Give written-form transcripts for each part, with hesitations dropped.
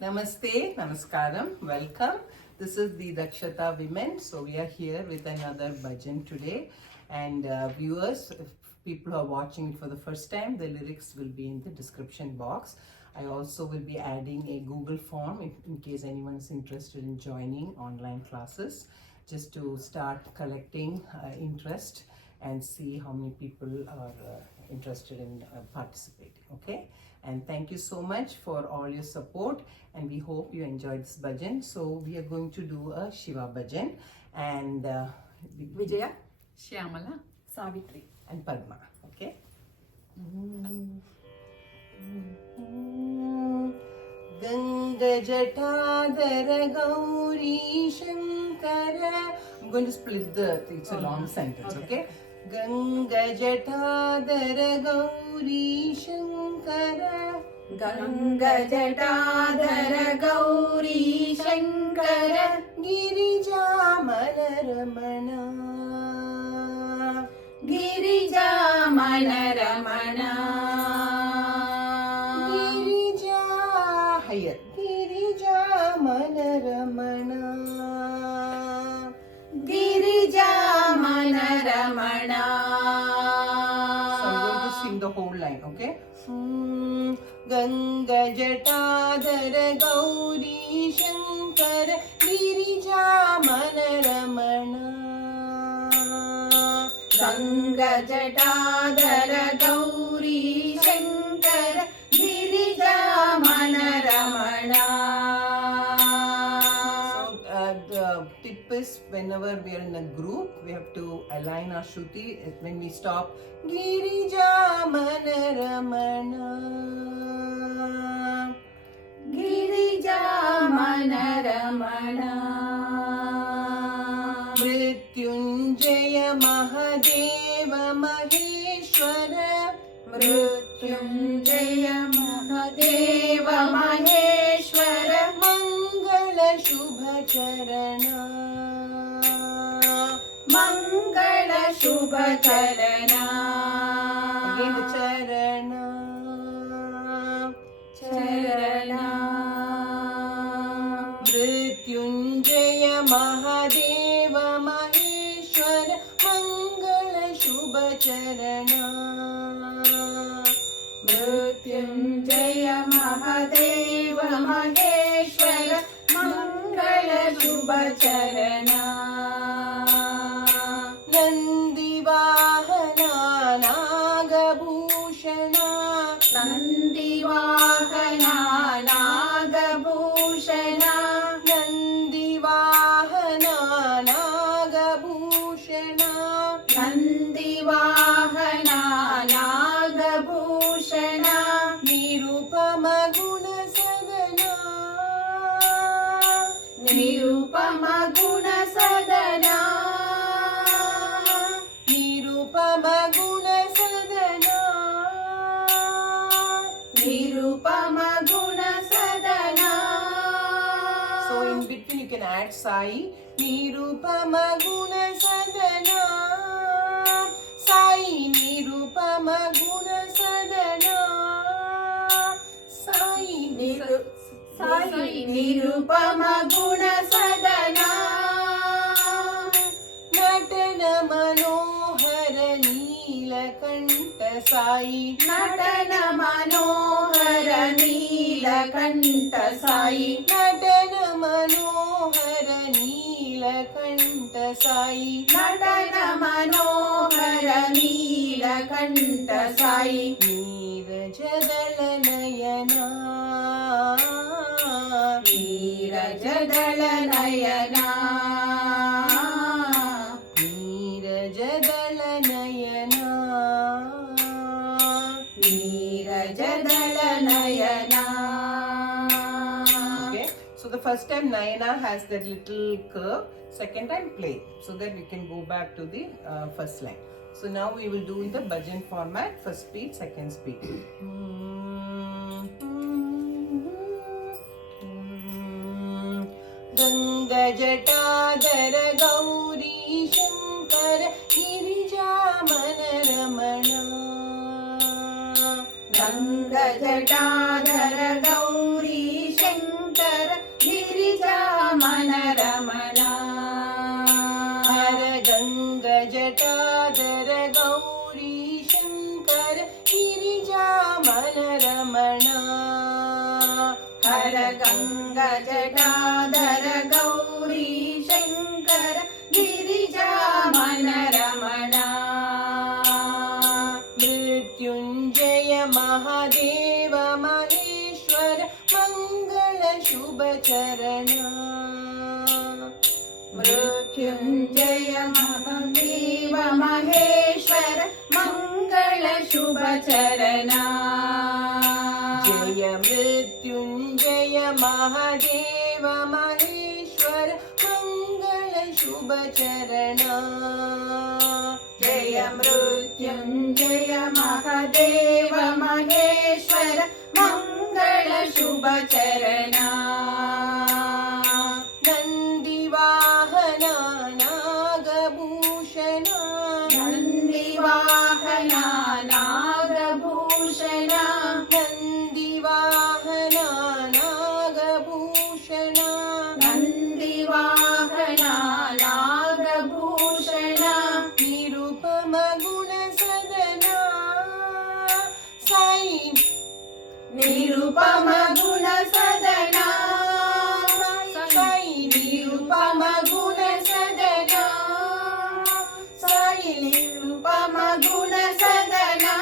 Namaste, Namaskaram, welcome. This is the Dakshata Women. So we are here with another bhajan today. And viewers, if people are watching it for the first time, the lyrics will be in the description box. I also will be adding a Google form in case anyone is interested in joining online classes, just to start collecting interest and see how many people are interested in participating. Okay, and thank you so much for all your support, and we hope you enjoyed this bhajan. So we are going to do a Shiva bhajan, and Vijaya, Shyamala, Savitri and Padma. Okay. Ganga Jatadhara Gauri Shankara. I'm going to split it's a long sentence, okay? Ganga Jatadhara Gauri Shankara. Ganga Jatadhara Gauri Shankara Girija Manaramana. Girija Manaramana Girija higher. Girija Manaramana. Girija Manaramana. So I'm going to sing the whole line, okay? Ganga Jatadhara Gauri Shankara Girija Manaramana. Ganga Jatadhara Gauri Shankara Girija Manaramana. So the tip is, whenever we are in a group, we have to align our shruti. When we stop, Girija Manaramana. Girija Manaramana. Mrityunjaya Mahadeva Maheshwara. Mrityunjaya Mahadeva Maheshwara. Mangala Shubha Charana. Mangala Shubha Charana. Again the Charana. Charana. Mrityunjaya Mahadeva Maheshwara. Mangala Shubha Charana. Mrityunjaya Mahadeva Maheshwara. Mangala Shubha Charana. Nandivahana Nagabhushana. Nandivahana Nagabhushana. Nandivahana Nagabhushana. Nandivahana Nagabhushana. Nirupama Guna Sadana. Nirupama Guna Sadana. Nirupama Guna Sadana. Nirupama Guna Sadana. So in between you can add Sai. Nirupama Guna Sadana. Sai Nirupama Guna Sadana. Sai Sai Nirupama Guna Sadana. Natana Manohara Neelakanta Sai. Natana Manohara Neelakanta Sai. Natana Manohara Neelakanta Sai. Natana Manohara Neelakanta Sai. Neerajadala Nayana. Neerajadala Nayana. Neerajadala Nayana. Neerajadala Nayana. Okay, so the first time Nayana has that little curve, second time play, so that we can go back to the first line. So now we will do in the bhajan format, first speed, second speed. Ganga Jatadhara Gauri Shankara Girija Manaramana. Ganga Jatadhara Gauri Shankara. हर गङ्गजटाधर गौरी शङ्कर गिरिजामन रमणा मृत्युञ्जय महादेव महेश्वर मङ्गल शुभ चरण मृत्युञ्जय महादेव महेश्वर मङ्गल शुभ चरणा जय मृत्युञ्जय महादेव महेश्वर मङ्गल शुभ चरण जय मृत्युञ्जय महादेव महेश्वर मङ्गल शुभ चरणा नन्दिवाहना नागभूषणा नन्दिवाहना नागभूषणा नन्दिवाहना नागभूषणा नन्दिवाहना नागभूषणा निरुपम गुणसदना साई निरुपम गुणसदना साई निरुपम गुणसदना साई निरुपम गुणसदना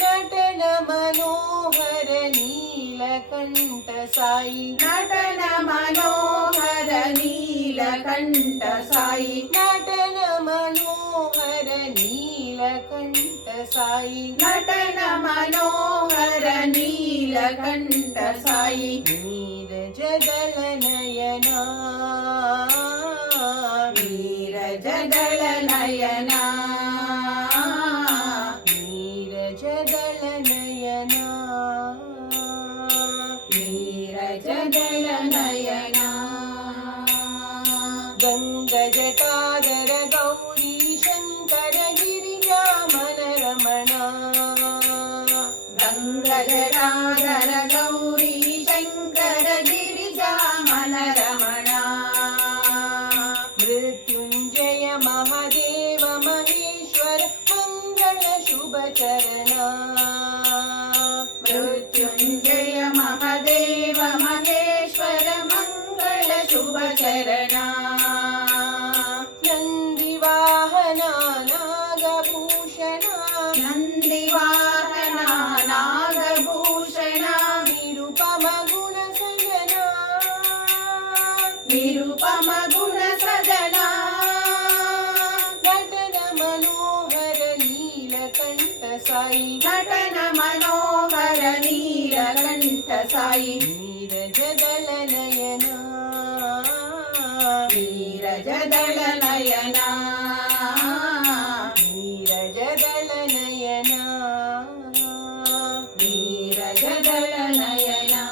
नटन मनोहर नीलकण्ठ साई नटन मनोहर नीलकण्ठ साई नटन मनोहर नीलकण्ठ साई नटन मनोहर नीलकण्ठ साई नीरजदल नयना नीरजदल नयना नीरजदल नयना नीरजदल नयना गङ्गजटाधर गौरी शङ्कर गिरिजामन रमणा गङ्गजटाधर गौरी शङ्कर गिरिजामन रमणा मृत्युञ्जय महादेव महेश्वर मङ्गल शुभ चरणा मृत्युञ्जय महादेव महेश्वर मङ्गल शुभ चरणा नन्दिवाहना नागभूषणा नन्दिवाहना नागभूषणा निरुपम गुणसदना निरुपम गुणसदना नटन मनोहर नीलकण्ठ साई नटन मनोहर Neelkanth Sai नीरजदल Naina नीरजदल Naina नीरजदल Naina नीरजदल Naina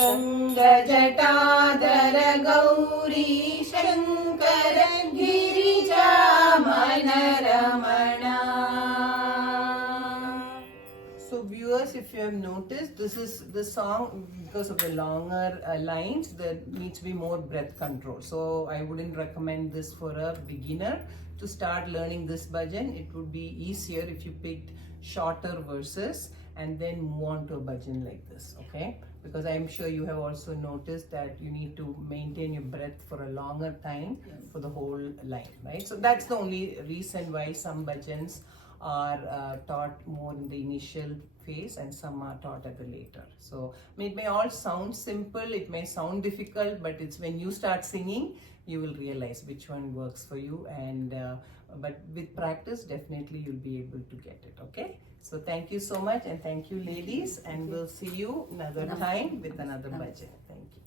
गङ्गजटाधर Gauri Shankar गिरिजामन Ramana So viewers, if you have noticed, this is the song because of the longer lines, there needs to be more breath control. So I wouldn't recommend this for a beginner. To start learning this bhajan, it would be easier if you picked shorter verses and then move on to a bhajan like this, okay? Because I'm sure you have also noticed that you need to maintain your breath for a longer time for the whole line, right? So that's the only reason why some bhajans are taught more in the initial phase and some are taught at the later. So it may all sound simple, it may sound difficult, but it's when you start singing, you will realize which one works for you, and but with practice, definitely you'll be able to get it, okay? So thank you so much, and thank you ladies, and we'll see you another time with another bhajan. Thank you.